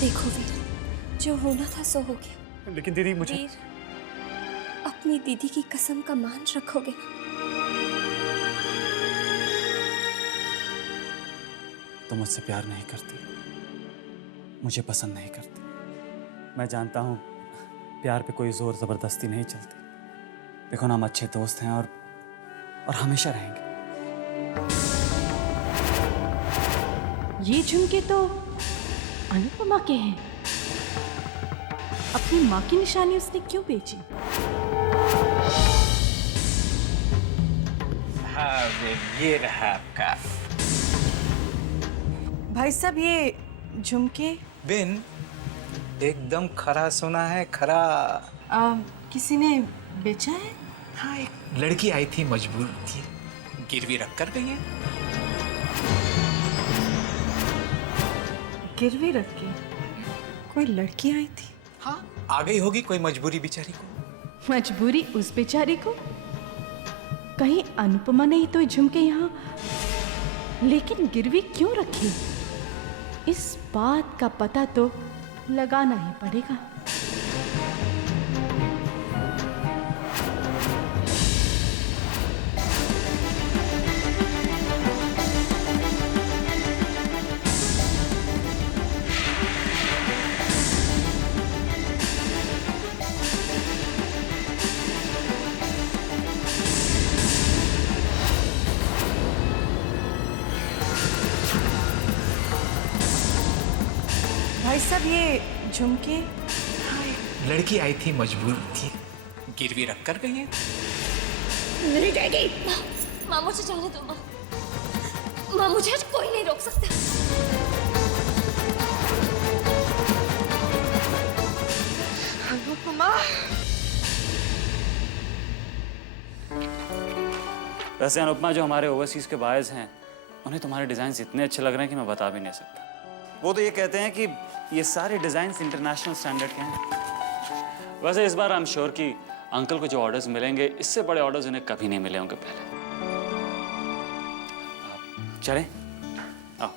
देखो वीर, जो होना था सो हो गया। लेकिन दीदी मुझे वीर, अपनी दीदी की कसम का मान रखोगे ना? तुम मुझसे प्यार नहीं करती, मुझे पसंद नहीं करती। मैं जानता हूं प्यार पे कोई जोर जबरदस्ती नहीं चलती। देखो ना, हम अच्छे दोस्त हैं और हमेशा रहेंगे। ये झुमके तो अनुपमा के हैं। अपनी माँ की निशानी उसने क्यों बेची? हाँ ये रहा आपका। भाई साहब, ये झुमके बिन एकदम खरा सोना है, खरा। किसी ने बेचा है? हाँ, एक लड़की आई थी, मजबूर थी, गिरवी रख कर गई है। गिरवी रख के कोई लड़की आई थी? हाँ, आ गई होगी कोई मजबूरी बेचारी को। मजबूरी उस बेचारी को? कहीं अनुपमा ने ही तो झुमके यहाँ लेकिन गिरवी क्यों रखी? इस बात का पता तो लगाना ही पड़ेगा। भाई साहब, ये झुमके हाँ, एक लड़की आई थी, मजबूर थी, गिरवी रख कर गई है। नहीं जाएगी। माँ मुझे जाने दो। माँ मुझे आज कोई नहीं रोक सकता। अनुपमा। वैसे अनुपमा, जो हमारे ओवरसीज के बायर्स हैं उन्हें तुम्हारे डिजाइन इतने अच्छे लग रहे हैं कि मैं बता भी नहीं सकता। वो तो ये कहते हैं कि ये सारे डिजाइन इंटरनेशनल स्टैंडर्ड के हैं। वैसे इस बार आई एम श्योर कि अंकल को जो ऑर्डर्स मिलेंगे, इससे बड़े ऑर्डर्स उन्हें कभी नहीं मिले होंगे पहले। चलें? आओ।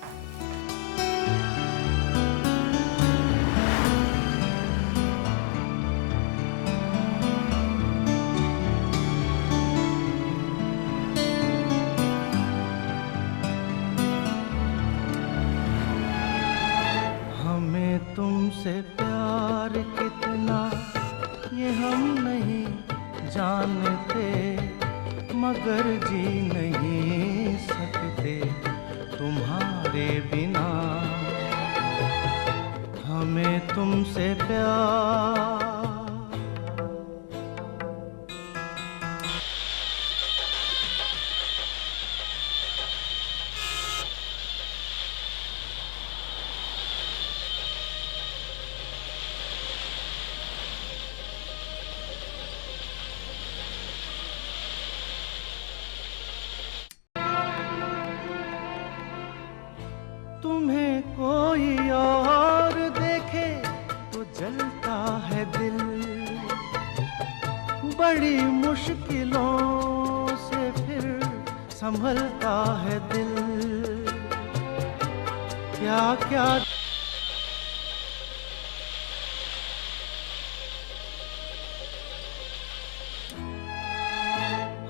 हमें तुमसे प्यार कितना ये हम नहीं जानते, मगर जी नहीं सकते तुम्हारे बिना। हमें तुमसे प्यार। तुम्हें कोई और देखे तो जलता है दिल, बड़ी मुश्किलों से फिर संभलता है दिल। क्या क्या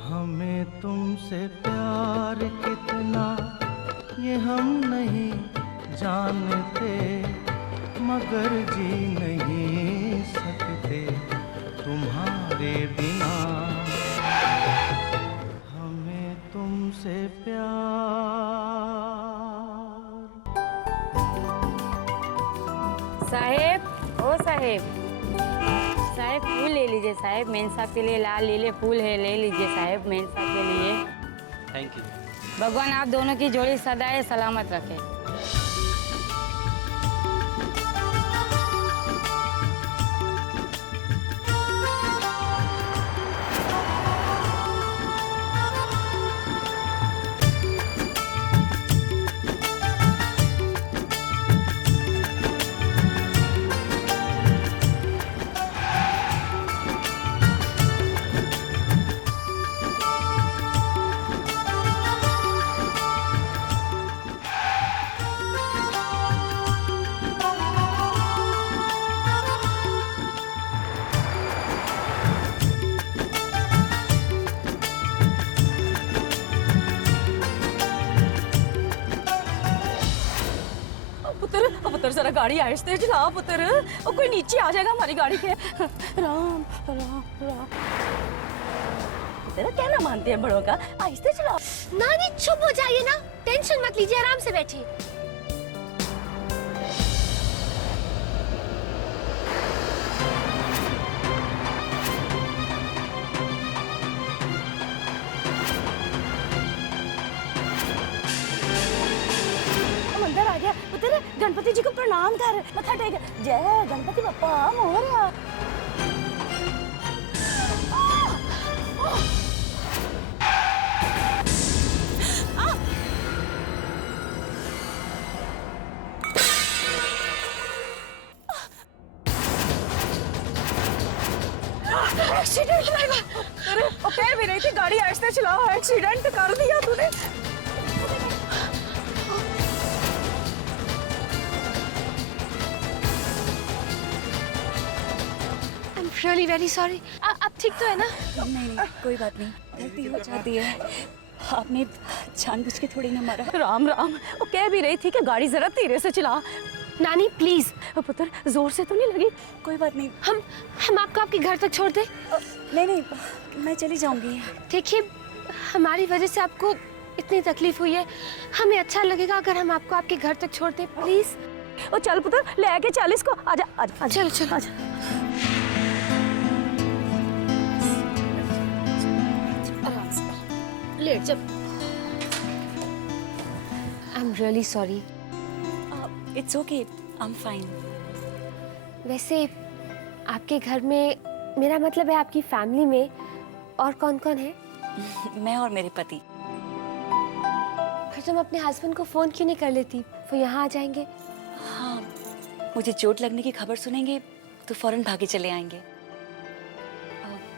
हमें तुमसे प्यार कितना ये हम नहीं जानते, मगर जी नहीं सकते तुम्हारे बिना। हमें तुमसे प्यार। साहेब, ओ साहेब, साहेब फूल ले लीजिए साहेब, मेन साहब के लिए लाल लीले फूल है, ले लीजिए साहेब मेन साहब के लिए। Thank you. भगवान आप दोनों की जोड़ी सदाए सलामत रखे। पुत्र जरा गाड़ी आहिस्ते चला पुत्र, वो कोई नीचे आ जाएगा हमारी गाड़ी के। राम राम राम। तेरा कहना मानते हैं बड़ों का, आहिस्ते चलाओ। नानी चुप हो जाइए ना, टेंशन मत लीजिए, आराम से बैठिए। हम अंदर आ गया पुत्र, गणपति जी को प्रणाम कर, मत्था टेक। जय गणपति बप्पा मोरया। एक्सीडेंट लगा। अरे वो कह भी रही थी गाड़ी आहिस्ते चलाओ, एक्सीडेंट कर दिया तूने। I am really very sorry. आप ठीक तो है ना? नहीं कोई बात नहीं, गलती हो जाती है। आपने जानबूझ के थोड़ी ना मारा। राम राम। वो कह भी रही थी कि गाड़ी जरा धीरे से चला। नानी प्लीज। पुत्र जोर से तो नहीं लगी? कोई बात नहीं। हम आपको आपके घर तक छोड़ दें? नहीं मैं चली जाऊंगी। देखिए, हमारी वजह से आपको इतनी तकलीफ हुई है, हमें अच्छा लगेगा अगर हम आपको आपके घर तक छोड़ दें, प्लीज। ओ चल पुत्र, ले आके चल इसको। आजा आजा। चलो चलो। आजा। आराम से लेट जब। I am really sorry. It's okay, I am fine. वैसे आपके घर में, मेरा मतलब है आपकी फैमिली में और कौन कौन है? मैं और मेरे पति। फिर तुम अपने हस्बैंड को फोन क्यों नहीं कर लेती, वो यहाँ आ जाएंगे। हाँ, मुझे चोट लगने की खबर सुनेंगे तो फौरन भागे चले आएंगे।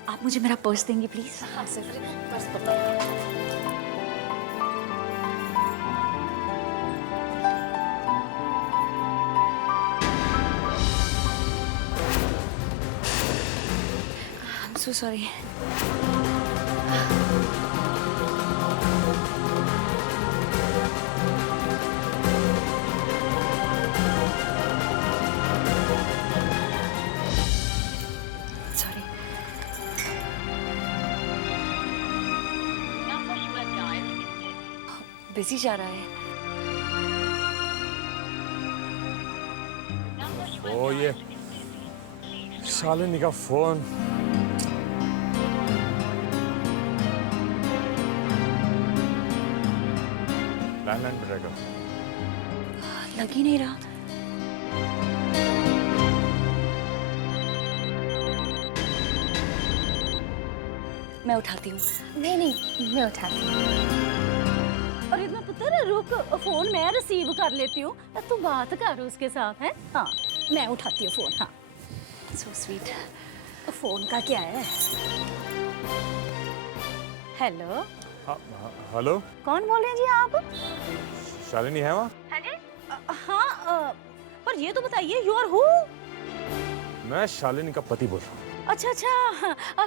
आप मुझे मेरा पर्स देंगी प्लीज? हाँ सर, पर्स पकड़ो। I'm so sorry. Sorry. Busy जा रहा है। ओ ये शालिनी का फोन। लैंडलाइन पे रहेगा। लग ही नहीं रहा। मैं उठाती हूँ। नहीं, मैं उठाती हूँ। अरे इतना पुत्र रुक, फोन मैं रिसीव कर लेती हूँ, तू बात कर उसके साथ है। हाँ मैं उठाती हूँ फोन। हाँ So sweet. फोन का क्या है? हेलो, हेलो, कौन बोल रहे हैं जी आप? शालिनी है वहाँ? हाँ जी। हाँ पर ये तो बताइए, यू आर हु? मैं शालिनी का पति बोल रहा हूँ। अच्छा,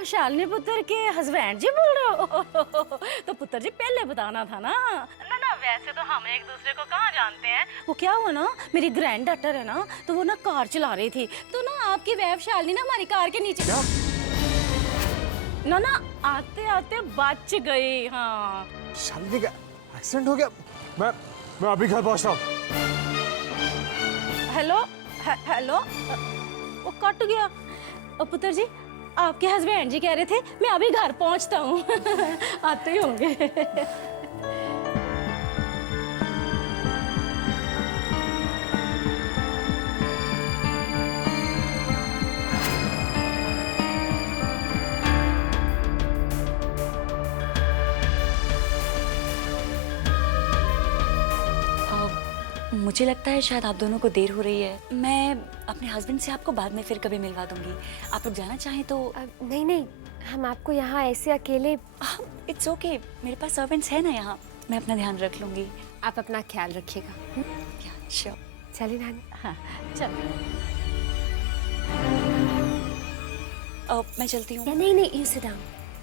शालिनी पुत्र के हस्बैंड जी बोल रहे हो? तो पुत्र जी पहले बताना था ना। ना वैसे तो हम एक दूसरे को कहाँ जानते हैं। वो क्या हुआ ना, मेरी ग्रैंड डॉटर है ना, तो वो ना कार चला रही थी, तो ना आपकी वाइफ शालिनी ना हमारी कार के नीचे क्या? ना आते आते बच गई। हाँ शालिनी का एक्सीडेंट हो गया। मैं अभी घर पहुँच रहा हूँ। हेलो, वो कट गया। पुत्र जी, आपके हस्बैंड जी कह रहे थे मैं अभी घर पहुंचता हूँ। आते ही होंगे। मुझे लगता है शायद आप दोनों को देर हो रही है। मैं अपने हस्बैंड से आपको बाद में फिर कभी मिलवा दूंगी। आप लोग जाना चाहें तो। नहीं, हम आपको यहाँ ऐसे अकेले। इट्स ओके, मेरे पास सर्वेंट्स है ना यहाँ, मैं अपना ध्यान रख लूंगी। आप अपना ख्याल रखिएगा। श्योर। चलिए नानी। हाँ चल। मैं चलती हूँ। नहीं, यू सिट डाउन।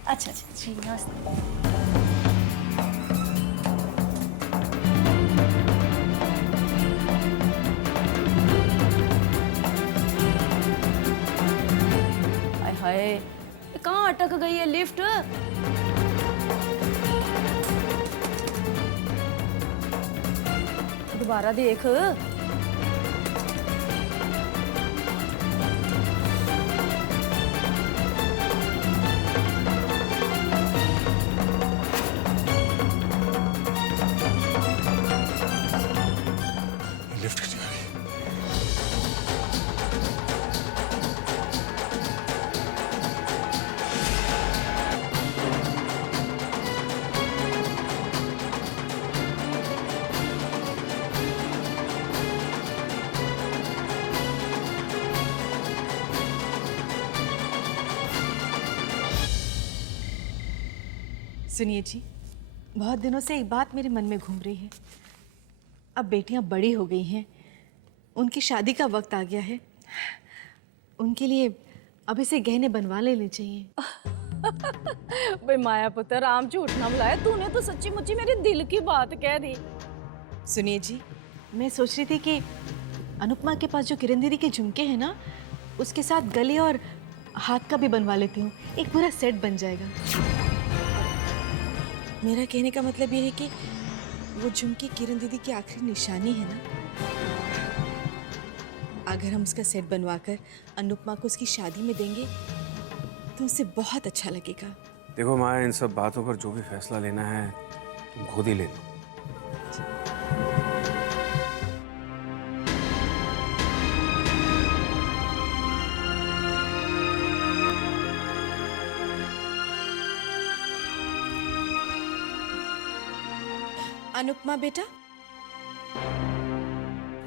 अच्छा जी, नमस्ते। हाय, कहाँ अटक गई है लिफ्ट? दोबारा देख। लिफ्ट क्यों आ रही है? सुनिए जी, बहुत दिनों से एक बात मेरे मन में घूम रही है। अब बेटियां बड़ी हो गई हैं, उनकी शादी का वक्त आ गया है। उनके लिए अभी से गहने बनवा लेने चाहिए। भाई माया पुत्र राम झूठ ना बुलाया, तूने तो सच्ची मुच्ची मेरे दिल की बात कह दी। सुनिए जी, मैं सोच रही थी कि अनुपमा के पास जो किरण दीदी के झुमके हैं ना, उसके साथ गले और हाथ का भी बनवा लेती हूँ। एक पूरा सेट बन जाएगा। मेरा कहने का मतलब ये है कि वो झुमके किरण दीदी की आखिरी निशानी है ना। अगर हम उसका सेट बनवाकर अनुपमा को उसकी शादी में देंगे तो उसे बहुत अच्छा लगेगा। देखो माया, इन सब बातों पर जो भी फैसला लेना है तुम खुद ही ले लो। अनुपमा बेटा,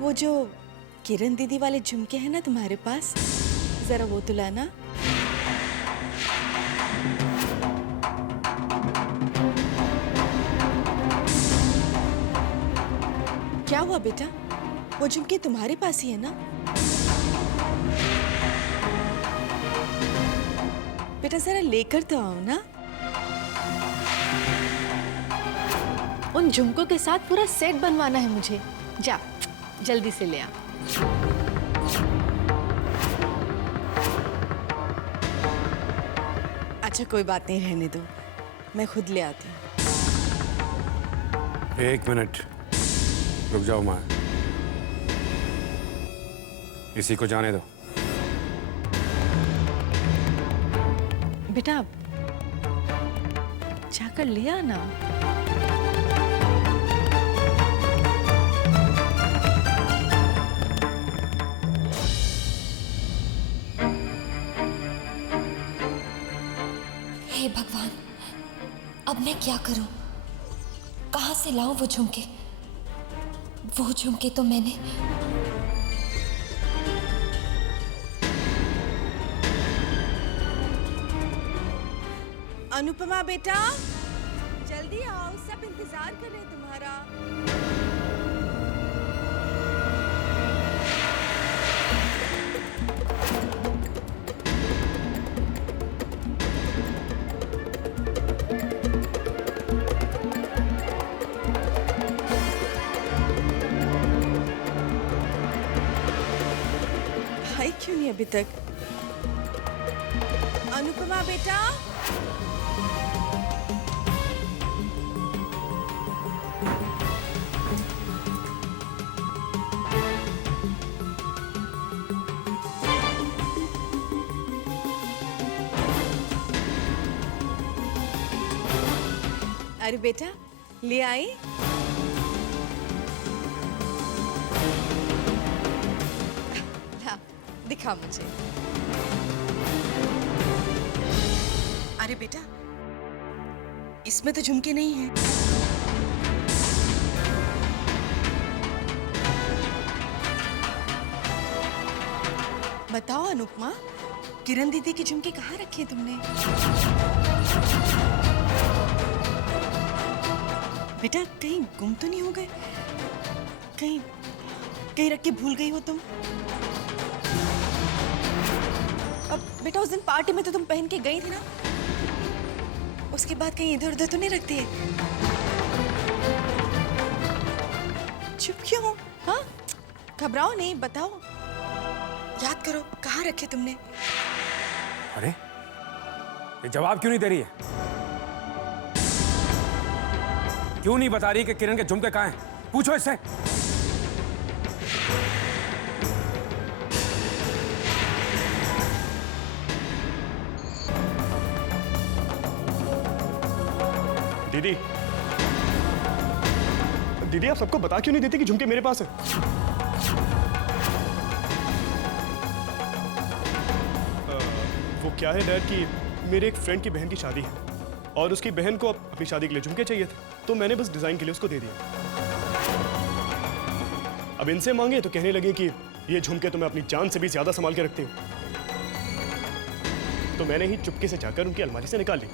वो जो किरण दीदी वाले झुमके हैं ना तुम्हारे पास, जरा वो तो लाना। क्या हुआ बेटा, वो झुमके तुम्हारे पास ही है ना? बेटा जरा लेकर तो आओ ना। उन झुमकों के साथ पूरा सेट बनवाना है मुझे। जा जल्दी से ले आ। अच्छा कोई बात नहीं, रहने दो, मैं खुद ले आती हूँ। 1 मिनट रुक जाओ माया, इसी को जाने दो। बेटा जाकर ले आना। हे भगवान, अब मैं क्या करूं? कहां से लाऊं वो झुमके? वो झुमके तो मैंने अनुपमा बेटा जल्दी आओ, सब इंतजार कर रहे हैं तुम्हारा। भाई क्यों नहीं अभी तक? अनुपमा बेटा, अरे बेटा ले आई। ला दिखा मुझे। अरे बेटा इसमें तो झुमके नहीं है। बताओ अनुपमा, किरण दीदी के झुमके कहाँ रखे तुमने? बेटा कहीं गुम तो नहीं हो गए? कहीं कहीं रख के भूल गई हो तुम? अब बेटा उस दिन पार्टी में तो तुम पहन के गई थी ना, उसके बाद कहीं इधर उधर तो नहीं रखती है? चुप क्यों हो? हाँ घबराओ नहीं, बताओ, याद करो कहाँ रखे तुमने? अरे ये जवाब क्यों नहीं दे रही है? क्यों नहीं बता रही कि किरण के झुमके कहाँ हैं? पूछो इससे। दीदी, दीदी आप सबको बता क्यों नहीं देती कि झुमके मेरे पास है? वो क्या है डैड कि मेरे एक फ्रेंड की बहन की शादी है और उसकी बहन को अपनी शादी के लिए झुमके चाहिए थे, तो मैंने बस डिजाइन के लिए उसको दे दिया। अब इनसे मांगे तो कहने लगे कि ये झुमके तो मैं अपनी जान से भी ज्यादा संभाल के रखती हूँ, तो मैंने ही चुपके से जाकर उनकी अलमारी से निकाल ली।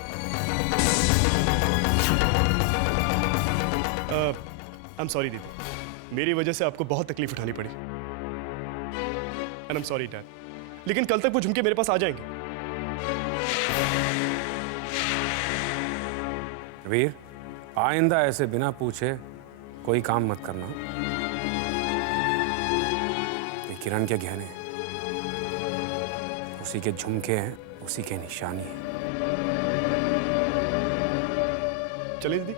आई एम सॉरी दीदी, मेरी वजह से आपको बहुत तकलीफ उठानी पड़ी। And I am sorry dad, लेकिन कल तक वो झुमके मेरे पास आ जाएंगे। वीर, आइंदा ऐसे बिना पूछे कोई काम मत करना। ये किरण के गहने हैं, उसी के झुमके हैं, उसी के निशानी है। चलिए दीदी।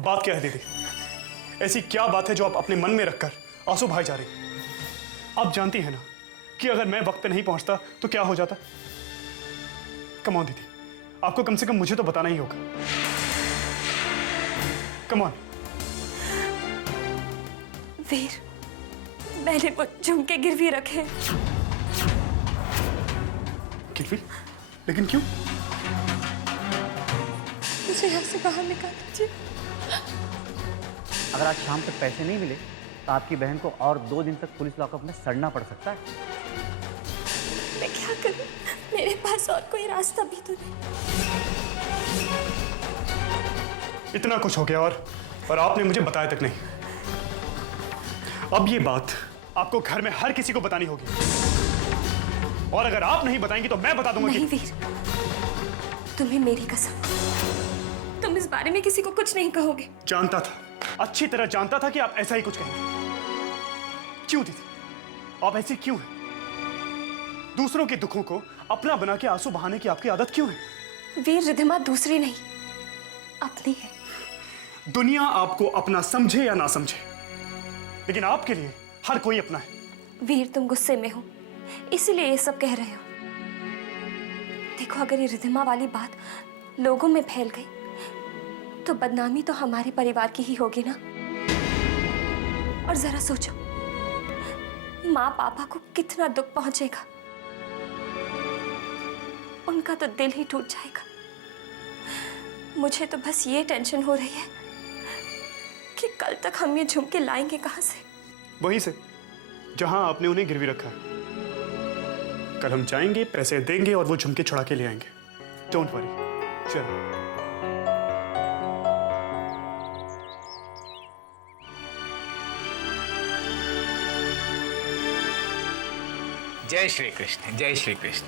बात क्या है दीदी? ऐसी क्या बात है जो आप अपने मन में रखकर आंसू बहाए जा रही हैं? आप जानती हैं ना कि अगर मैं वक्त पे नहीं पहुंचता तो क्या हो जाता। कम ऑन दीदी, आपको कम से कम मुझे तो बताना ही होगा। Come on. वीर, मैंने वो झुमके गिरवी रखे। गिरवी? लेकिन क्यों? मुझे यहाँ से बाहर निकाल दीजिए। अगर आज शाम तक पैसे नहीं मिले तो आपकी बहन को और 2 दिन तक पुलिस लॉकअप में सड़ना पड़ सकता है। मैं क्या करूं? मेरे पास और कोई रास्ता भी तो नहीं। इतना कुछ हो गया और आपने मुझे बताया तक नहीं। अब ये बात आपको घर में हर किसी को बतानी होगी, और अगर आप नहीं बताएंगी तो मैं बता दूंगा। नहीं वीर, तुम्हें मेरी कसम, तुम इस बारे में किसी को कुछ नहीं कहोगे। जानता था, अच्छी तरह जानता था कि आप ऐसा ही कुछ कहेंगे। क्यों दीदी, आप ऐसी क्यों हैं? दूसरों के दुखों को अपना बना के आंसू बहाने की आपकी आदत क्यों है? वीर, रिधिमा दूसरी नहीं, अपनी है। दुनिया आपको अपना समझे या ना समझे, लेकिन आपके लिए हर कोई अपना है। वीर, तुम गुस्से में हो इसीलिए ये सब कह रहे हो। देखो, अगर ये रिधिमा वाली बात लोगों में फैल गई तो बदनामी तो हमारे परिवार की ही होगी ना। और जरा सोचो, माँ पापा को कितना दुख पहुंचेगा, उनका तो दिल ही टूट जाएगा। मुझे तो बस ये टेंशन हो रही है कि कल तक हम ये झुमके लाएंगे कहां से? वहीं से जहां आपने उन्हें गिरवी रखा है। कल हम जाएंगे, पैसे देंगे और वो झुमके छुड़ा के ले आएंगे। Don't worry. चलो। जय श्री कृष्ण, जय श्री कृष्ण।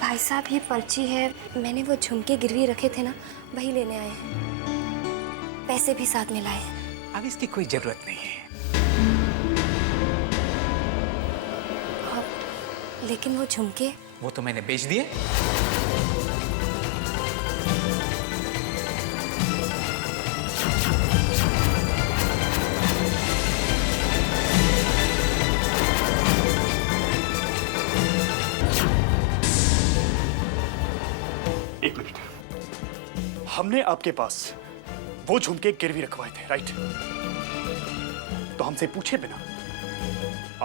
भाई साहब, ये पर्ची है, मैंने वो झुमके गिरवी रखे थे ना, वही लेने आए हैं। पैसे भी साथ में लाए हैं। अब इसकी कोई जरूरत नहीं है। लेकिन वो झुमके, वो तो मैंने बेच दिए। एक मिनट, हमने आपके पास वो झुमके गिरवी रखवाए थे, राइट? तो हमसे पूछे बिना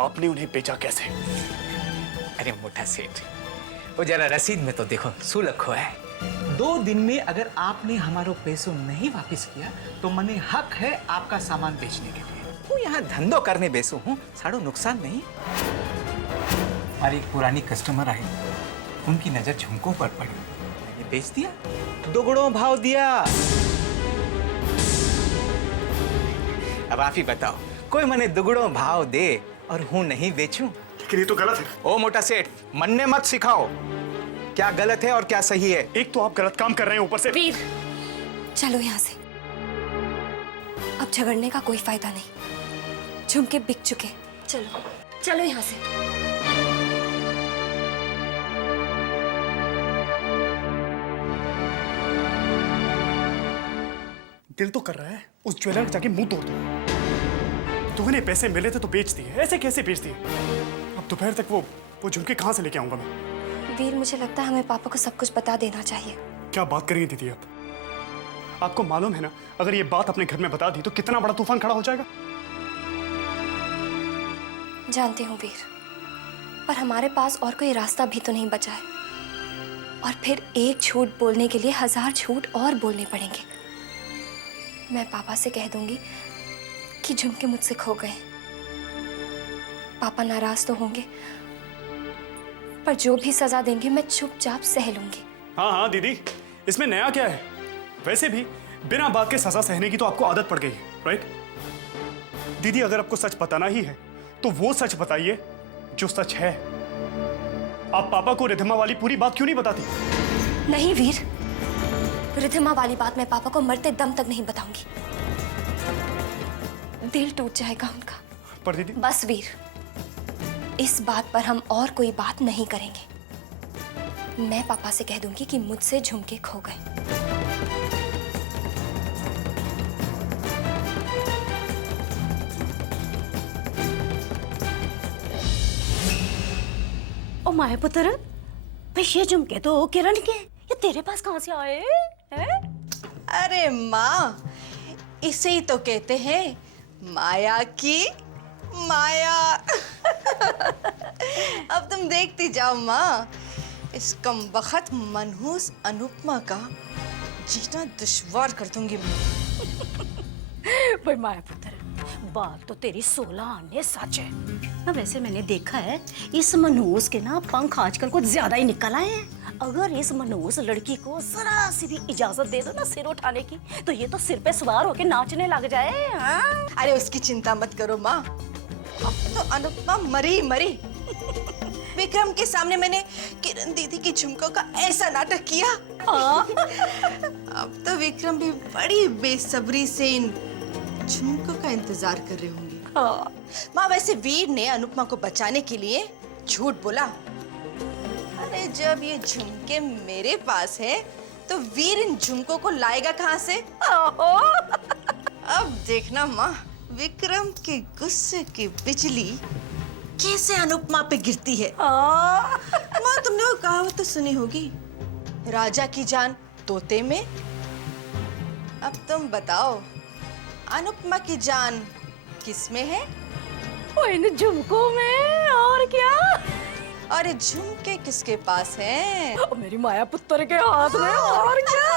आपने उन्हें बेचा कैसे? अरे मोटा सेठ, वो जरा रसीद में तो देखो, सुलखो है। 2 दिन में अगर आपने हमारो पैसों नहीं वापस किया तो मने हक है आपका सामान बेचने के लिए। वो यहाँ धंधो करने बेसो हूँ, साड़ो नुकसान नहीं। हमारी एक पुरानी कस्टमर आई, उनकी नजर झुमकों पर पड़ी, मैंने बेच दिया, दुगड़ों भाव दिया। अब आप ही बताओ, कोई मने दुगड़ों भाव दे और हूँ नहीं बेचूं? लेकिन ये तो गलत है। ओ मोटा सेठ, मन्ने मत सिखाओ क्या गलत है और क्या सही है। एक तो आप गलत काम कर रहे हैं, ऊपर से। वीर, चलो यहाँ से, अब झगड़ने का कोई फायदा नहीं। झुमके बिक चुके। चलो चलो यहाँ से। दिल तो कर रहा है उस ज्वेलर के जाके मुंह तोड़ दो। तुम्हें पैसे मिले थे तो बेच दिए, ऐसे कैसे बेच दिए? अब दोपहर तक वो झुमके कहाँ से लेके आऊंगा मैं? वीर, मुझे लगता है हमें पापा को सब कुछ बता देना चाहिए। क्या बात करिए दीदी आप? आपको मालूम है ना, अगर ये बात अपने घर में बता दी तो कितना बड़ा तूफान खड़ा हो जाएगा। जानती हूँ वीर, पर हमारे पास और कोई रास्ता भी तो नहीं बचा है, और फिर एक झूठ बोलने के लिए 1000 झूठ और बोलने पड़ेंगे। मैं पापा से कह दूंगी कि झुमके मुझसे खो गए। पापा नाराज तो होंगे, पर जो भी सजा देंगे मैं चुपचाप सह लूंगी। हाँ हाँ दीदी, इसमें नया क्या है? वैसे भी बिना बात के सजा सहने की तो आपको आदत पड़ गई है, राइट? दीदी, अगर आपको सच बताना ही है तो वो सच बताइए जो सच है। आप पापा को रिधिमा वाली पूरी बात क्यों नहीं बताती? नहीं वीर, रिधिमा वाली बात मैं पापा को मरते दम तक नहीं बताऊंगी। दिल टूट जाएगा उनका। पर दीदी, बस वीर, इस बात पर हम और कोई बात नहीं करेंगे। मैं पापा से कह दूंगी कि मुझसे झुमके खो गए। ओ माए पुत्र, भाई ये झुमके तो किरण के, ये तेरे पास कहाँ से आए हैं? अरे माँ, इसे ही तो कहते हैं माया की माया। अब तुम देखती जाओ माँ, इस कमबख्त मनहूस अनुपमा का जीना दुश्वार कर दूंगी मैं। भाई माया पुत्र, बात तो तेरी 16 आने सच है ना। वैसे मैंने देखा है इस मनहूस के ना पंख आजकल कुछ ज्यादा ही निकल आए हैं। अगर इस मनहूस लड़की को जरा सी भी इजाजत दे दो ना सिर उठाने की, तो ये तो सिर पे सवार होके नाचने लग जाए। हाँ? अरे उसकी चिंता मत करो माँ, अब तो अनुपमा मरी मरी। विक्रम के सामने मैंने किरण दीदी की झुमकों का ऐसा नाटक किया। अब तो विक्रम भी बड़ी बेसब्री से इन झुमकों का इंतजार कर रहे होंगे। माँ, वैसे वीर ने अनुपमा को बचाने के लिए झूठ बोला। अरे जब ये झुमके मेरे पास है तो वीर इन झुमकों को लाएगा कहाँ से? अब देखना माँ, विक्रम के गुस्से की बिजली कैसे अनुपमा पे गिरती है। माँ, तुमने वो कहावत तो सुनी होगी, राजा की जान तोते में। अब तुम बताओ, अनुपमा की जान किस में है? ओ इन झुमकों में, और क्या? और ये झुमके किसके पास हैं? ओ मेरी माया पुत्र के हाथ में, और क्या?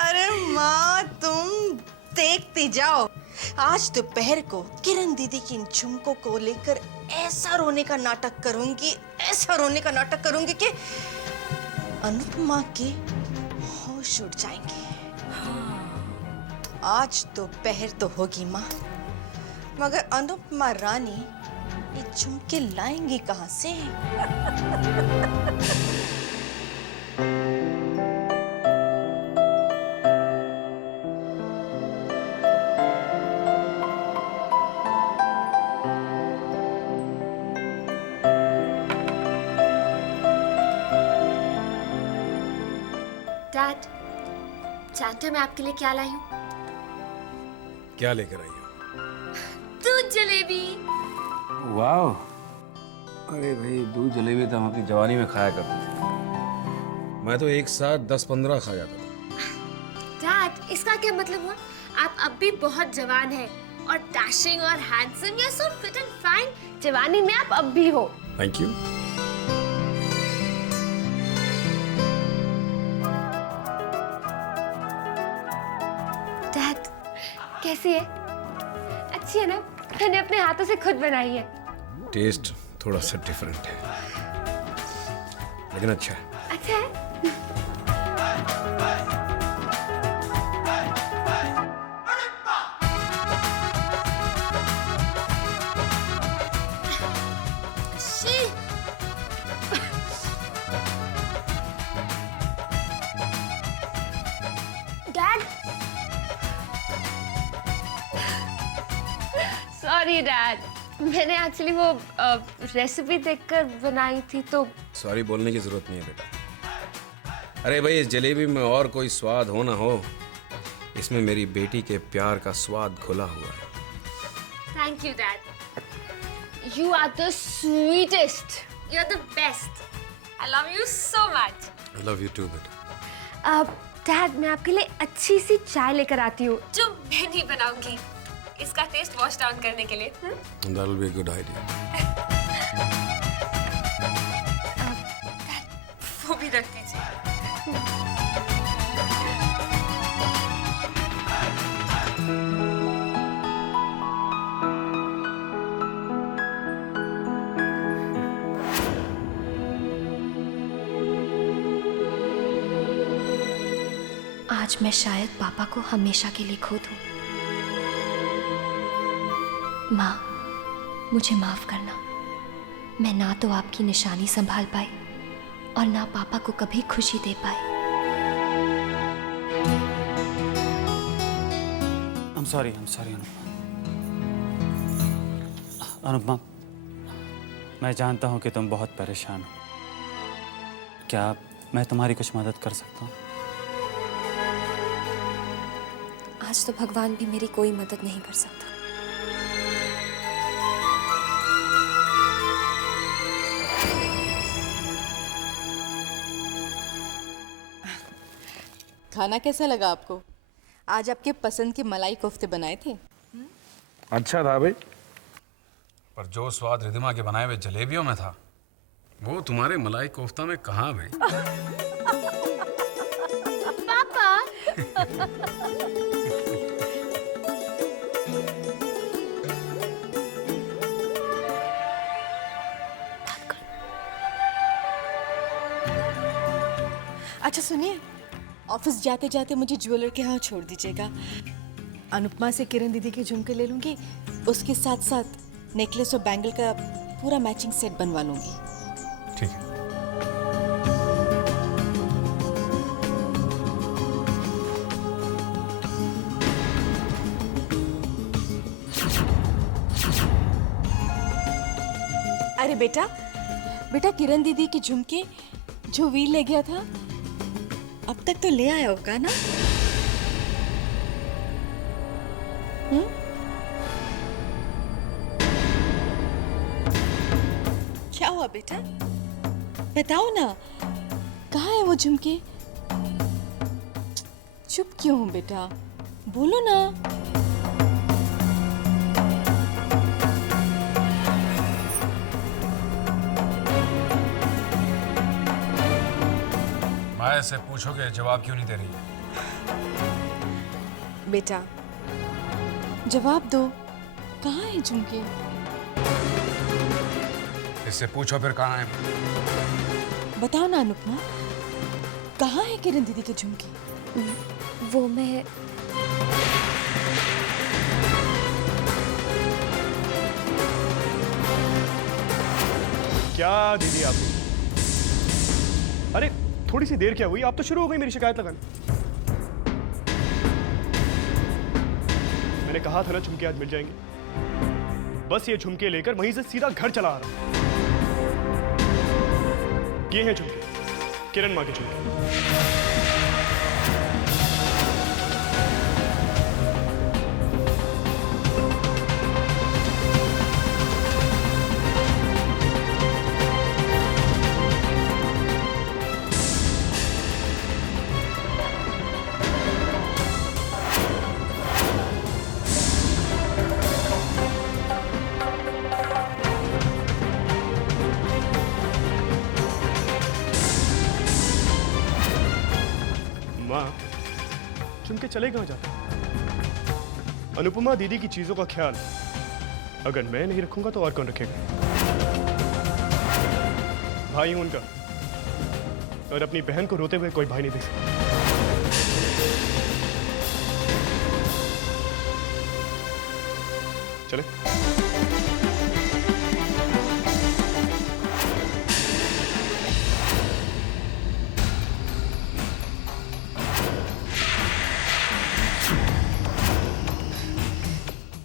अरे माँ, तुम देखती जाओ, आज दोपहर को किरण दीदी की इन झुमकों को लेकर ऐसा रोने का नाटक करूंगी, ऐसा रोने का नाटक करूंगी कि अनुपमा के होश उड़ जाएंगे। आज दोपहर तो होगी माँ, मगर अनुपमा रानी ये झुमके लाएंगी कहाँ से? डैड, जानते हो मैं आपके लिए क्या लाई हूँ? क्या लेकर आई हो? दूध जलेबी। वाह! अरे भाई, दूध जलेबी तो हम अपनी जवानी में खाया करते थे। मैं तो एक साथ 10-15 खा जाता था। डैड, इसका क्या मतलब हुआ? आप अब भी बहुत जवान हैं और डैशिंग और handsome, you are so fit and fine. जवानी में आप अब भी हो। Thank you. डैड, कैसी है? अच्छी है ना? मैंने अपने हाथों से खुद बनाई है। टेस्ट थोड़ा सा डिफरेंट है, लेकिन अच्छा है। अच्छा है? शी! डैड, सॉरी डैड, मैंने एक्चुअली वो रेसिपी देखकर बनाई थी तो। सॉरी बोलने की जरूरत नहीं है बेटा। अरे भाई, इस जलेबी में और कोई स्वाद हो ना हो, इसमें मेरी बेटी के प्यार का स्वाद घुला हुआ है। Thank you dad, you are the sweetest, you are the best, I love you so much. I love you too बेटा। डैड, मैं आपके लिए अच्छी सी चाय लेकर आती हूँ जो मैं नहीं बनाऊंगी, इसका टेस्ट वॉश डाउन करने के लिए। That will be a good idea. वो भी रख दीजिए। आज मैं शायद पापा को हमेशा के लिए खो दूं। माँ, मुझे माफ करना। मैं ना तो आपकी निशानी संभाल पाई और ना पापा को कभी खुशी दे पाई। I'm sorry अनुपमा, मैं जानता हूँ कि तुम बहुत परेशान हो। क्या मैं तुम्हारी कुछ मदद कर सकता हूँ? आज तो भगवान भी मेरी कोई मदद नहीं कर सकता। खाना कैसा लगा आपको? आज आपके पसंद के मलाई कोफ्ते बनाए थे। अच्छा था भाई, पर जो स्वाद रिधिमा के बनाए हुए जलेबियों में था, वो तुम्हारे मलाई कोफ्ता में कहाँ भाई? पापा। अच्छा सुनिए, ऑफिस जाते जाते मुझे ज्वेलर के यहाँ छोड़ दीजिएगा। अनुपमा से किरण दीदी के झुमके ले लूंगी, उसके साथ साथ नेकलेस और बैंगल का पूरा मैचिंग सेट बनवा लूंगी। ठीक है। अरे बेटा, किरण दीदी के झुमके जो वीर ले गया था, अब तक तो ले आया होगा ना? क्या हुआ बेटा? बताओ ना, कहाँ है वो झुमके? चुप क्यों हो बेटा? बोलो ना। माया से पूछोगे, जवाब क्यों नहीं दे रही है? बेटा जवाब दो, कहाँ है झुमके? इससे पूछो फिर कहाँ है। बताओ ना अनुपमा, कहाँ है किरण दीदी के झुमके? वो मैं क्या दीदी आप? अरे थोड़ी सी देर क्या हुई, आप तो शुरू हो गई मेरी शिकायत लगाने। मैंने कहा था ना झुमके आज मिल जाएंगे। बस ये झुमके लेकर वहीं से सीधा घर चला आ रहा। ये हैं झुमके, किरण माँ के झुमके। झुमके चले कहाँ जाते? अनुपमा दीदी की चीजों का ख्याल अगर मैं नहीं रखूंगा तो और कौन रखेगा? भाई हूं उनका, और अपनी बहन को रोते हुए कोई भाई नहीं देख सकता। चले।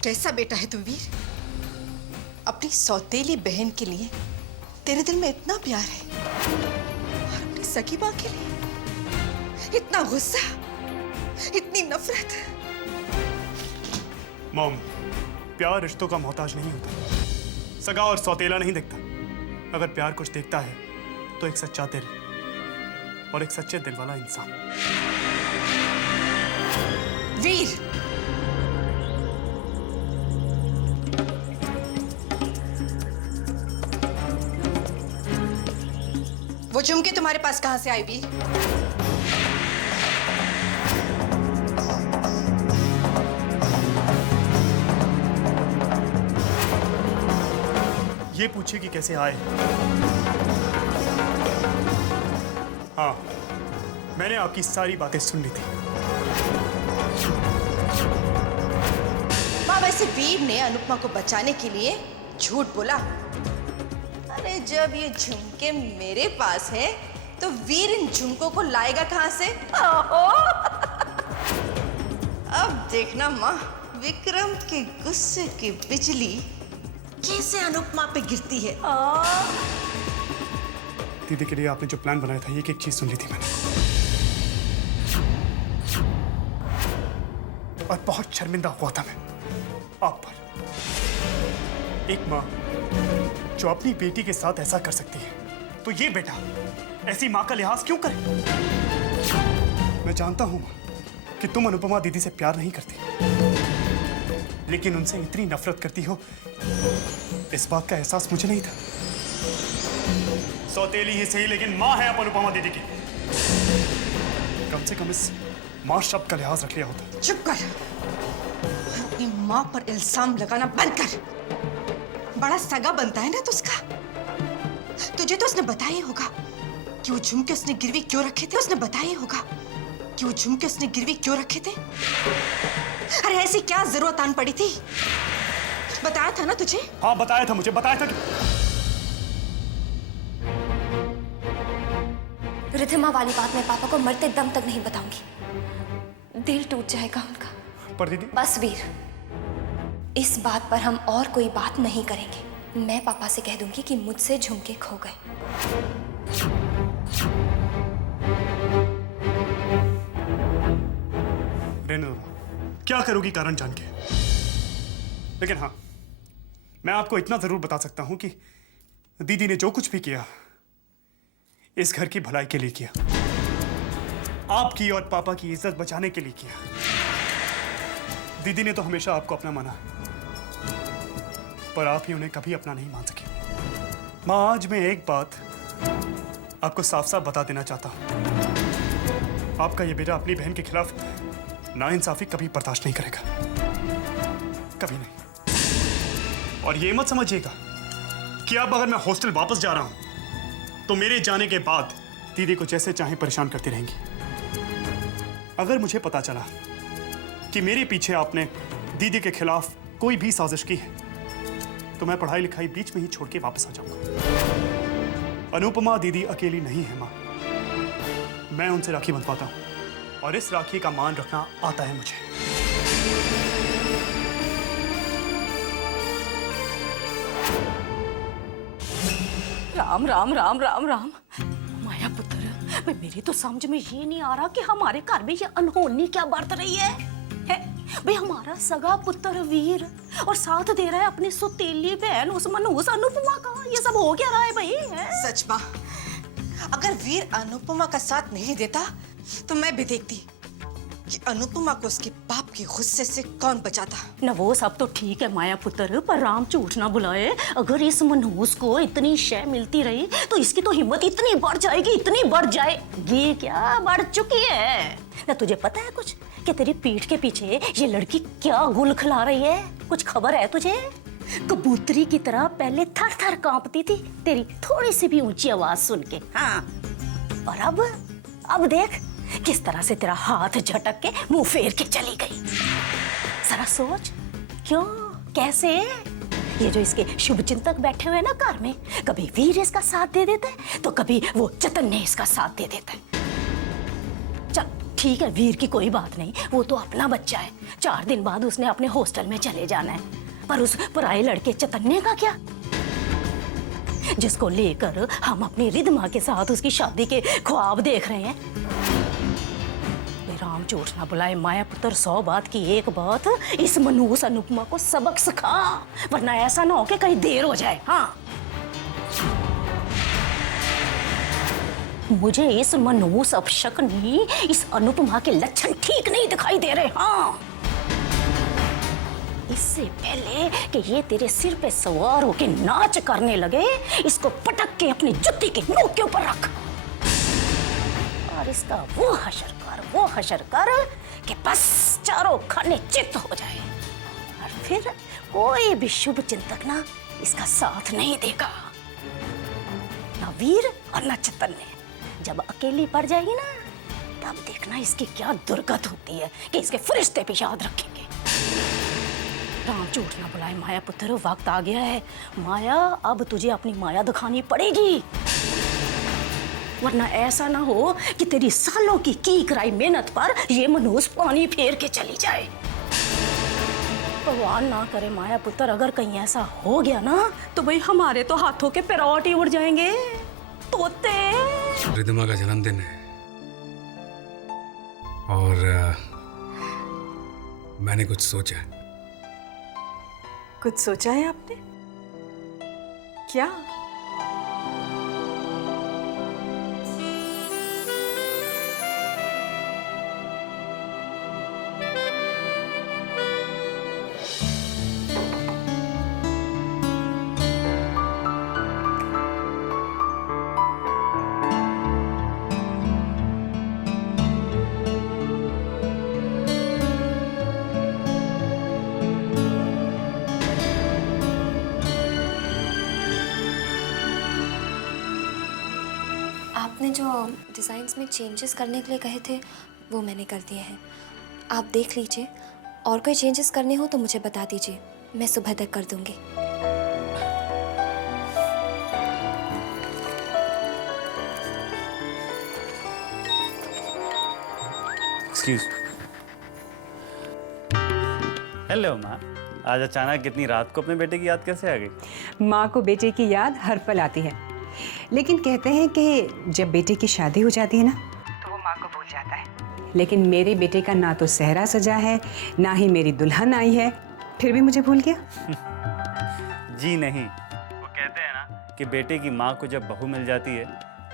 कैसा बेटा है तू वीर? अपनी सौतेली बहन के लिए तेरे दिल में इतना प्यार है और अपनी सगी माँ के लिए इतना गुस्सा, इतनी नफरत। मॉम, प्यार रिश्तों का मोहताज नहीं होता, सगा और सौतेला नहीं देखता। अगर प्यार कुछ देखता है तो एक सच्चा दिल और एक सच्चे दिल वाला इंसान। वीर, वो झुमके तुम्हारे पास कहां से आई वीर? ये पूछिए कि कैसे आए। हाँ, मैंने आपकी सारी बातें सुन ली थी। माँ, वैसे वीर ने अनुपमा को बचाने के लिए झूठ बोला। अरे जब ये झुमके मेरे पास है तो वीर इन झुमकों को लाएगा कहां से? अब देखना माँ, विक्रम के गुस्से की बिजली कैसे अनुपमा पे गिरती है। दीदी के लिए आपने जो प्लान बनाया था, एक एक चीज सुन ली थी मैंने, और बहुत शर्मिंदा हुआ था मैं आप पर। एक माँ जो अपनी बेटी के साथ ऐसा कर सकती है, तो ये बेटा ऐसी माँ का लिहाज क्यों करे? मैं जानता हूं कि तुम अनुपमा दीदी से प्यार नहीं करती, लेकिन उनसे इतनी नफरत करती हो, इस बात का एहसास मुझे नहीं था। सौतेली ही सही, लेकिन माँ है आप अनुपमा दीदी की। कम से कम इस माँ शब्द का लिहाज रख लिया होता। चुप कर, अपनी माँ पर इल्जाम लगाना बंद कर। बड़ा सगा बनता है ना तो उसका। तुझे तो उसने बताया ही होगा कि वो झुमके उसने गिरवी क्यों रखे थे। उसने बताया ही होगा कि वो झुमके उसने गिरवी क्यों रखे थे। अरे ऐसी क्या जरूरत आन पड़ी थी? बताया था ना तुझे? हाँ बताया था, मुझे बताया था कि रिधिमा वाली बात मैं पापा को मरते दम तक नहीं बताऊंगी, दिल टूट जाएगा उनका। पर दीदी, बस वीर, इस बात पर हम और कोई बात नहीं करेंगे। मैं पापा से कह दूंगी कि मुझसे झुमके खो गए। रहने दो, क्या करोगी कारण जान के। लेकिन हाँ, मैं आपको इतना जरूर बता सकता हूं कि दीदी ने जो कुछ भी किया इस घर की भलाई के लिए किया, आपकी और पापा की इज्जत बचाने के लिए किया। दीदी ने तो हमेशा आपको अपना माना, पर आप ही उन्हें कभी अपना नहीं मान सके। माँ, आज मैं एक बात आपको साफ साफ बता देना चाहता हूं। आपका ये बेटा अपनी बहन के खिलाफ नाइंसाफी कभी बर्दाश्त नहीं करेगा, कभी नहीं। और ये मत समझिएगा कि अब अगर मैं हॉस्टल वापस जा रहा हूं तो मेरे जाने के बाद दीदी को जैसे चाहे परेशान करती रहेंगी। अगर मुझे पता चला कि मेरे पीछे आपने दीदी के खिलाफ कोई भी साजिश की है तो मैं पढ़ाई लिखाई बीच में ही छोड़ के वापस आ जाऊंगा। अनुपमा दीदी अकेली नहीं है माँ, मैं उनसे राखी बंधवाता हूं और इस राखी का मान रखना आता है मुझे। राम राम राम राम राम। माया पुत्र, मेरी तो समझ में ये नहीं आ रहा कि हमारे घर में ये अनहोनी क्या बरत रही है? भाई हमारा सगा पुत्र वीर और साथ दे रहा है अपनी सुतीली बहन उस मनहूस अनुपमा का। ये सब हो क्या रहा है भाई? सच माँ, अगर वीर अनुपमा का साथ नहीं देता तो मैं भी देखती कि अनुपमा को उसके बाप के गुस्से से कौन बचाता। न वो सब तो ठीक है माया पुत्र, पर राम झूठ ना बुलाए। अगर इस मनहूस को इतनी शय मिलती रही तो इसकी तो हिम्मत इतनी बढ़ जाएगी, इतनी बढ़ जाएगी, क्या बढ़ चुकी है। न तुझे पता है कुछ कि तेरी पीठ के पीछे ये लड़की क्या गुल खिला रही है? कुछ खबर है तुझे? कबूतरी की तरह पहले थर थर कांपती थी तेरी थोड़ी सी भी ऊंची आवाज सुन के। हाँ, और अब देख किस तरह से तेरा हाथ झटक के मुंह फेर के चली गई। जरा सोच, क्यों, कैसे? ये जो इसके शुभ चिंतक बैठे हुए ना घर में, कभी वीर इसका साथ दे देता है तो कभी वो चतन्ने इसका साथ दे देता है। चल ठीक है, वीर की कोई बात नहीं, वो तो अपना बच्चा है। 4 दिन बाद उसने अपने हॉस्टल में चले जाना है, पर उस पराये लड़के चतन्ने का क्या? जिसको लेकर हम अपनी रिधमा के साथ उसकी शादी के ख्वाब देख रहे हैं। राम झूठ ना बुलाए माया पुत्र, 100 बात की एक बात, इस मनहूस अनुपमा को सबक सिखा, वरना ऐसा ना हो कि कहीं देर हो जाए। हाँ, मुझे इस मनहूस अपशकुनी इस अनुपमा के लक्षण ठीक नहीं दिखाई दे रहे। हाँ, इससे पहले कि ये तेरे सिर पे सवार होके नाच करने लगे, इसको पटक के अपनी जुत्ती के नोक के ऊपर रख और इसका वो हशर कर कि बस चारों खाने चित्त हो जाए, और फिर कोई भी शुभ चिंतक ना इसका साथ नहीं देगा, ना वीर और ना चैतन्य। जब अकेली पड़ जाएगी ना, तब देखना इसकी क्या दुर्गत होती है कि इसके फरिश्ते भी याद रखेंगे। राम झूठ ना बुलाए माया पुत्र, वक्त आ गया है। माया, अब तुझे अपनी माया दिखानी पड़ेगी, वरना ऐसा ना हो कि तेरी सालों की कराई मेहनत पर ये मनहूस पानी फेर के चली जाए। भगवान ना करे माया पुत्र, अगर कहीं ऐसा हो गया ना, तो भाई हमारे तो हाथों के पैरोट ही उड़ जाएंगे। तोते, रिधमा का जन्मदिन है और मैंने कुछ सोचा है। कुछ सोचा है आपने? क्या? आपने जो डिज़ाइंस में चेंजेस करने के लिए कहे थे वो मैंने कर दिए हैं। आप देख लीजिए, और कोई चेंजेस करने हो तो मुझे बता दीजिए, मैं सुबह तक कर दूंगी। एक्सक्यूज। हेलो माँ, आज अचानक इतनी रात को अपने बेटे की याद कैसे आ गई? माँ को बेटे की याद हर पल आती है, लेकिन कहते हैं कि जब बेटे की शादी हो जाती है ना, तो वो माँ को भूल जाता है। लेकिन मेरे बेटे का ना तो सेहरा सजा है, ना ही मेरी दुल्हन आई है, फिर भी मुझे भूल गया। जी नहीं, वो कहते हैं ना कि बेटे की माँ को जब बहू मिल जाती है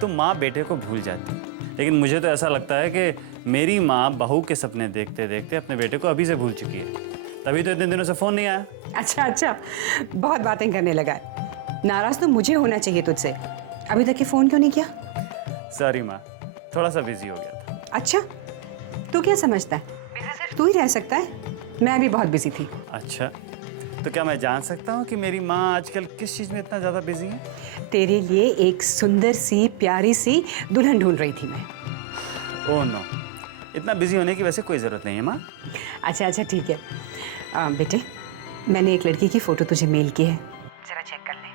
तो माँ बेटे को भूल जाती है। लेकिन मुझे तो ऐसा लगता है कि मेरी माँ बहू के सपने देखते देखते अपने बेटे को अभी से भूल चुकी है, तभी तो इतने दिनों से फ़ोन नहीं आया। अच्छा, बहुत बातें करने लगा है। नाराज तो मुझे होना चाहिए तुझसे, अभी तक ये फ़ोन क्यों नहीं किया? सॉरी माँ, थोड़ा सा बिजी हो गया था। अच्छा, तू क्या समझता है बिजी सिर्फ तू ही रह सकता है? मैं भी बहुत बिजी थी। अच्छा, तो क्या मैं जान सकता हूँ कि मेरी माँ आजकल किस चीज़ में इतना ज़्यादा बिजी है? तेरे लिए एक सुंदर सी प्यारी सी दुल्हन ढूंढ रही थी मैं। ओह नो, इतना बिजी होने की वैसे कोई ज़रूरत नहीं है माँ। अच्छा ठीक है। बेटे, मैंने एक लड़की की फ़ोटो तुझे मेल की है, जरा चेक कर ले।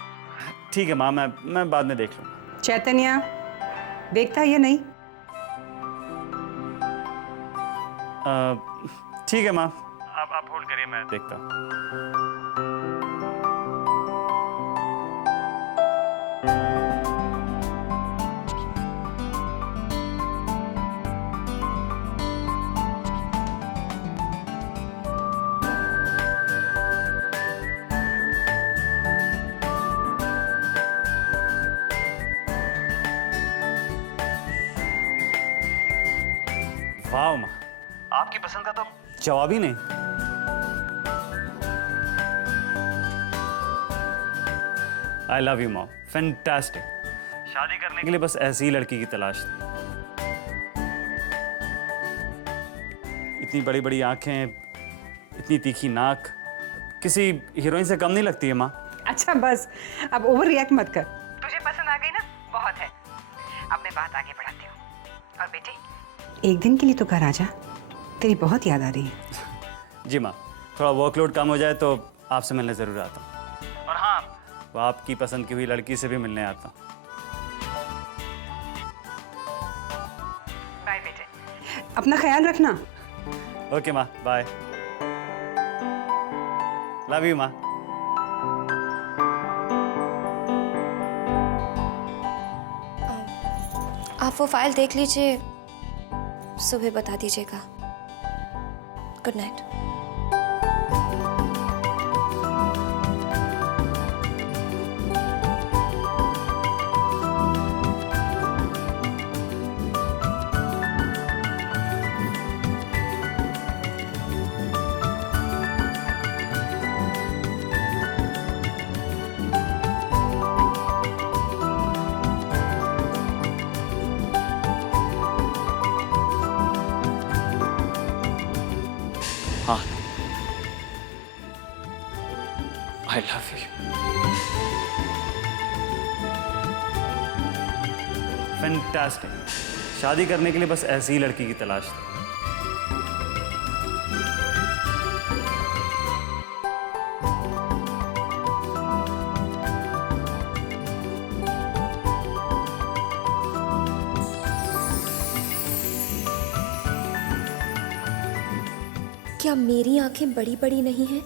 ठीक है माँ, मैं बाद में देख लूँगा। चैतन्य, देखता है या नहीं? ठीक है माँ, आप होल्ड करिए, मैं देखता हूँ। वाह माँ, आपकी पसंद का तो जवाब ही नहीं। आई लव यू मॉम, फैंटास्टिक। शादी करने के लिए बस ऐसी ही लड़की की तलाश थी। इतनी बड़ी बड़ी आंखें, इतनी तीखी नाक, किसी हीरोइन से कम नहीं लगती है माँ। अच्छा बस, अब ओवर रिएक्ट मत कर। तुझे पसंद आ गई ना, बहुत है। अब मैं बात आगे बढ़ाती हूँ। और बेटे, एक दिन के लिए तो घर आ जा, तेरी बहुत याद आ रही है। जी माँ, थोड़ा वर्कलोड कम हो जाए तो आपसे मिलने ज़रूर आता हूँ। और हाँ, वो आपकी पसंद की हुई लड़की से भी मिलने आता हूँ। बाय बेटे, अपना ख्याल रखना। ओके माँ, बाय। लव यू माँ। आप वो फाइल देख लीजिए, सुबह बता दीजिएगा। Good night. हाँ, I love you. फैंटास्टिक। शादी करने के लिए बस ऐसी ही लड़की की तलाश थी। क्या मेरी आंखें बड़ी बड़ी नहीं हैं?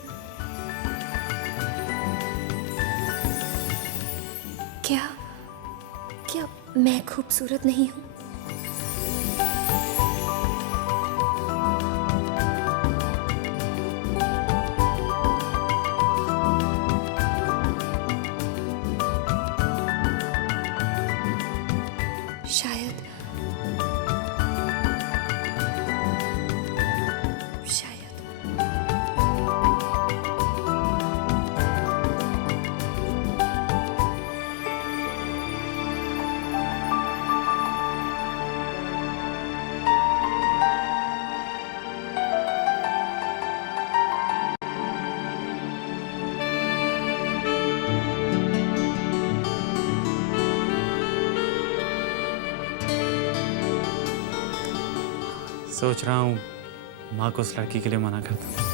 क्या मैं खूबसूरत नहीं हूं? शायद सोच रहा हूँ माँ को उस लड़की के लिए मना कर दूँ।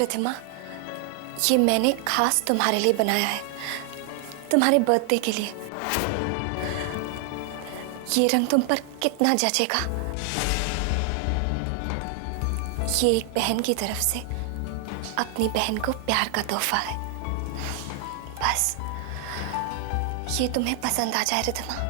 रिधिमा, ये मैंने खास तुम्हारे लिए बनाया है, तुम्हारे बर्थडे के लिए। ये रंग तुम पर कितना जचेगा। ये एक बहन की तरफ से अपनी बहन को प्यार का तोहफा है। बस ये तुम्हें पसंद आ जाए रिधिमा।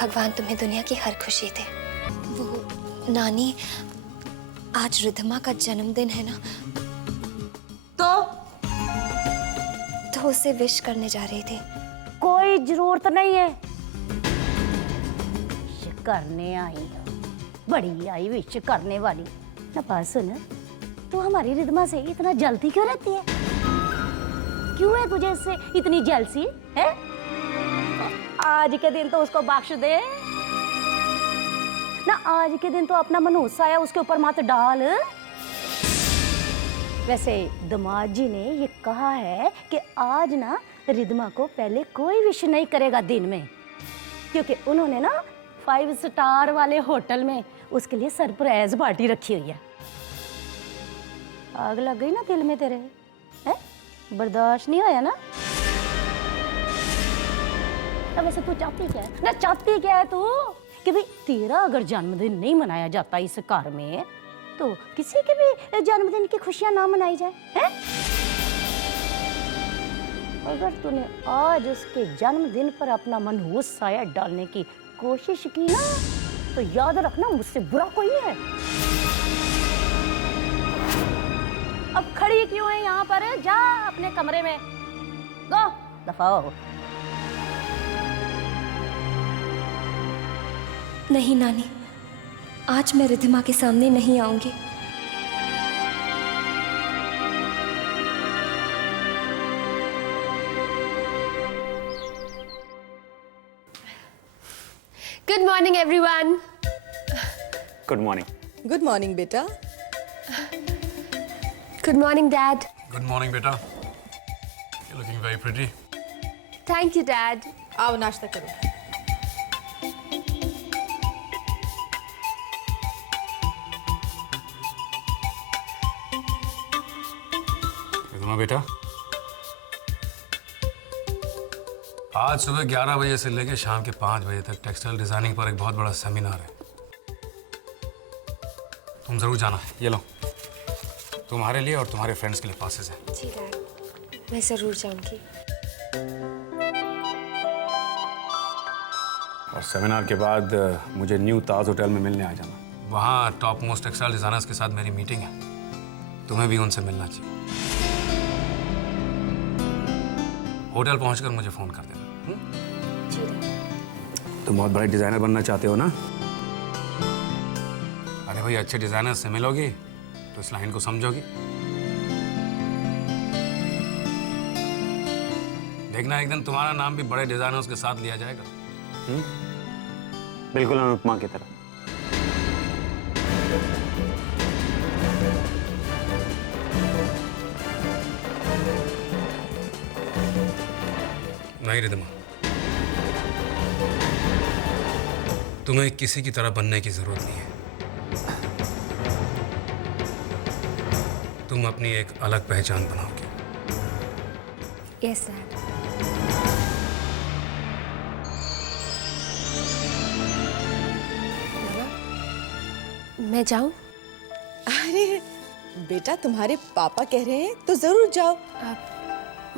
भगवान तुम्हें दुनिया की हर खुशी दे। वो नानी, आज रिधिमा का जन्मदिन है ना, तो उसे विश करने जा रही थी। कोई जरूरत नहीं है, विश करने आई हो, बड़ी आई विश करने वाली। ना बात सुन, तू हमारी रिधिमा से इतना जलती क्यों रहती है? क्यों है तुझे इससे इतनी जेलसी है? आज के दिन तो उसको बख्श दे ना, आज के दिन तो अपना मनहूस आया उसके ऊपर मत डाल। वैसे दामाद जी ने ये कहा है कि आज ना रिधिमा को पहले कोई विश नहीं करेगा दिन में, क्योंकि उन्होंने ना 5 स्टार वाले होटल में उसके लिए सरप्राइज पार्टी रखी हुई है। आग लग गई ना दिल में तेरे, है? बर्दाश्त नहीं आया ना? अब वैसे तू चाहती क्या है ना, चाहती क्या है तू कि भाई तेरा अगर जन्मदिन नहीं मनाया जाता इस घर में, तो किसी के भी जन्मदिन की खुशियां ना मनाई जाए, हैं? अगर तूने आज उसके जन्मदिन पर अपना मनहूस साया डालने की कोशिश की ना, तो याद रखना मुझसे बुरा कोई नहीं है। अब खड़ी क्यों है यहाँ पर? जा अपने कमरे में, गो दफा हो। नहीं नानी, आज मैं रिद्धिमा के सामने नहीं आऊंगी। Good morning, everyone. Good morning. Good morning बेटा। Good morning, Dad. Good morning बेटा। You're looking very pretty. Thank you, Dad. आओ नाश्ता करो। रिद्धिमा बेटा, आज सुबह 11 बजे से लेकर शाम के 5 बजे तक टेक्सटाइल डिजाइनिंग पर एक बहुत बड़ा सेमिनार है। तुम जरूर जाना। ये लो, तुम्हारे लिए और तुम्हारे फ्रेंड्स के लिए पासेस हैं। जी डैड, मैं जरूर जाऊंगी। और सेमिनार के बाद मुझे न्यू ताज होटल में मिलने आ जाना। वहाँ टॉप मोस्ट टेक्सटाइल डिजाइनर्स के साथ मेरी मीटिंग है, तुम्हें भी उनसे मिलना चाहिए। होटल पहुंचकर मुझे फोन कर देना। जी डैड। तुम बहुत बड़े डिजाइनर बनना चाहते हो ना? अरे भाई, अच्छे डिजाइनर से मिलोगी तो इस लाइन को समझोगी। देखना, एक दिन तुम्हारा नाम भी बड़े डिजाइनर्स के साथ लिया जाएगा। बिल्कुल अनुपमा की तरह। नहीं रिद्धिमा, तुम्हें किसी की तरह बनने की जरूरत नहीं है। तुम अपनी एक अलग पहचान बनाओगे। Yes, Dad. मैं जाऊं? अरे बेटा, तुम्हारे पापा कह रहे हैं तो जरूर जाओ।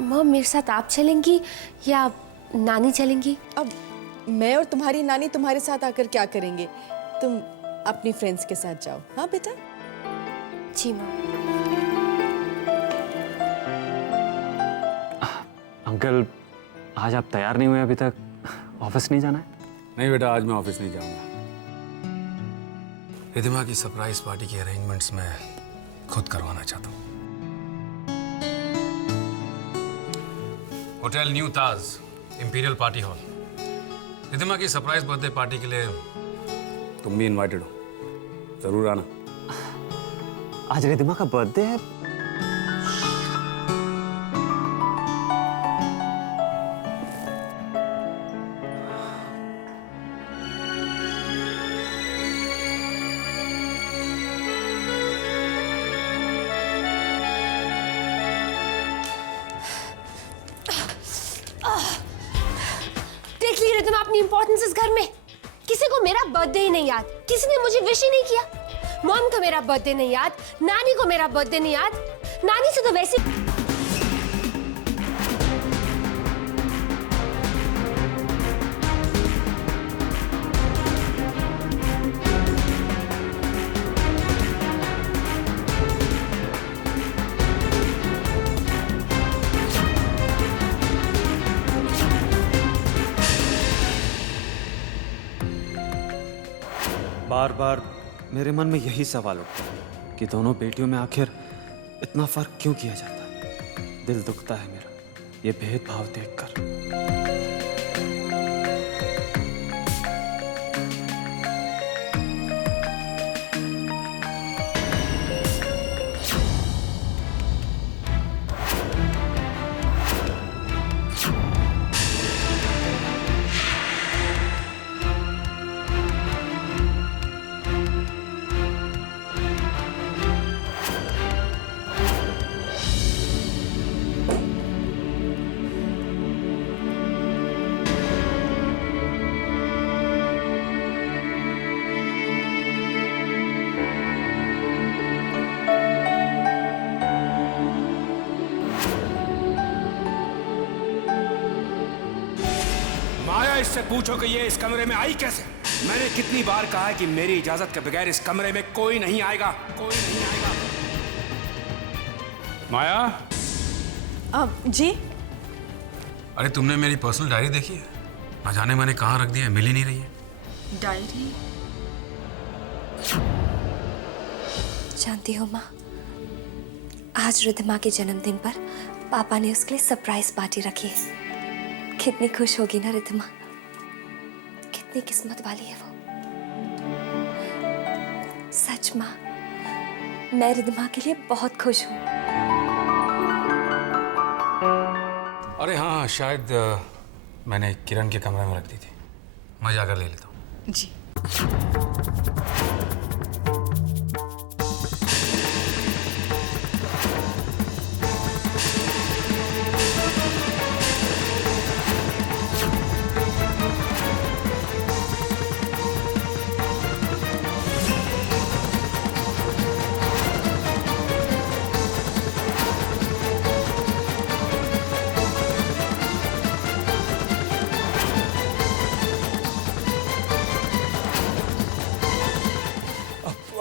मॉम, मेरे साथ आप चलेंगी या नानी चलेंगी? अब मैं और तुम्हारी नानी तुम्हारे साथ आकर क्या करेंगे? तुम अपनी फ्रेंड्स के साथ जाओ। हाँ बेटा? जी मॉम। अंकल, आज आप तैयार नहीं हुए अभी तक? ऑफिस नहीं जाना है? नहीं बेटा, आज मैं ऑफिस नहीं जाऊंगा। रिद्धिमा की सरप्राइज पार्टी के अरेंजमेंट्स मैं खुद करवाना चाहता हूँ। होटल न्यू ताज, इंपीरियल पार्टी हॉल। रिद्धिमा की सरप्राइज बर्थडे पार्टी के लिए तुम भी इनवाइटेड हो, जरूर आना। आज रिद्धिमा का बर्थडे है? देख ली रिद्धिमा अपनी इंपॉर्टेंस इस घर में। किसी को मेरा बर्थडे ही नहीं याद, किसी ने मुझे विश ही नहीं किया। मॉम को मेरा बर्थडे नहीं याद, नानी को मेरा बर्थडे नहीं याद। नानी से तो वैसे बार बार मेरे मन में यही सवाल उठता है कि दोनों बेटियों में आखिर इतना फर्क क्यों किया जाता है। दिल दुखता है मेरा ये भेदभाव देखकर। इससे पूछो कि ये इस कमरे में आई कैसे। मैंने कितनी बार कहा है कि मेरी इजाजत के बगैर इस कमरे में कोई नहीं आएगा, कोई नहीं आएगा। माया, अब जी अरे तुमने मेरी पर्सनल डायरी देखी है? न जाने मैंने कहाँ रख दिया है, मिल ही नहीं रही है। डायरी? जानती हो माँ, आज रिद्धिमा के जन्मदिन पर पापा ने उसके लिए सरप्राइज पार्टी रखी है। कितनी खुश होगी ना रिद्धिमा, कितनी किस्मत वाली है वो। सच माँ, मैं रिद्धिमा के लिए बहुत खुश हूँ। अरे हाँ, शायद मैंने किरण के कमरे में रख दी थी। मैं जाकर ले लेता हूँ। जी।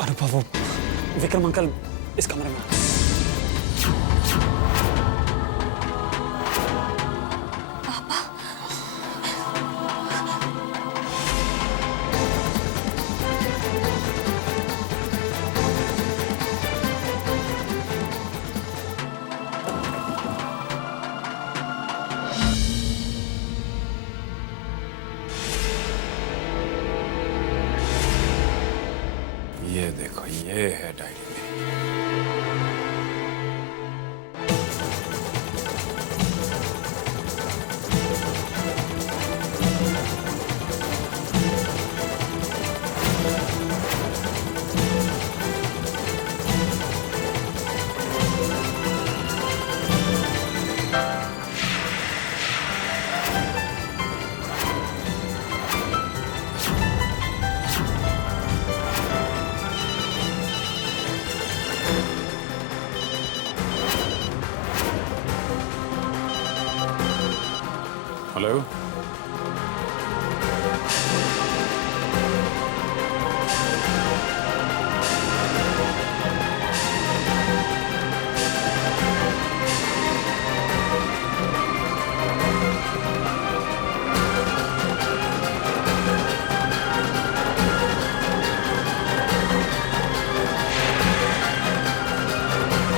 अनुभव, वो विक्रम अंकल इस कमरे में। ये देखो, ये है डायरी में। हेलो।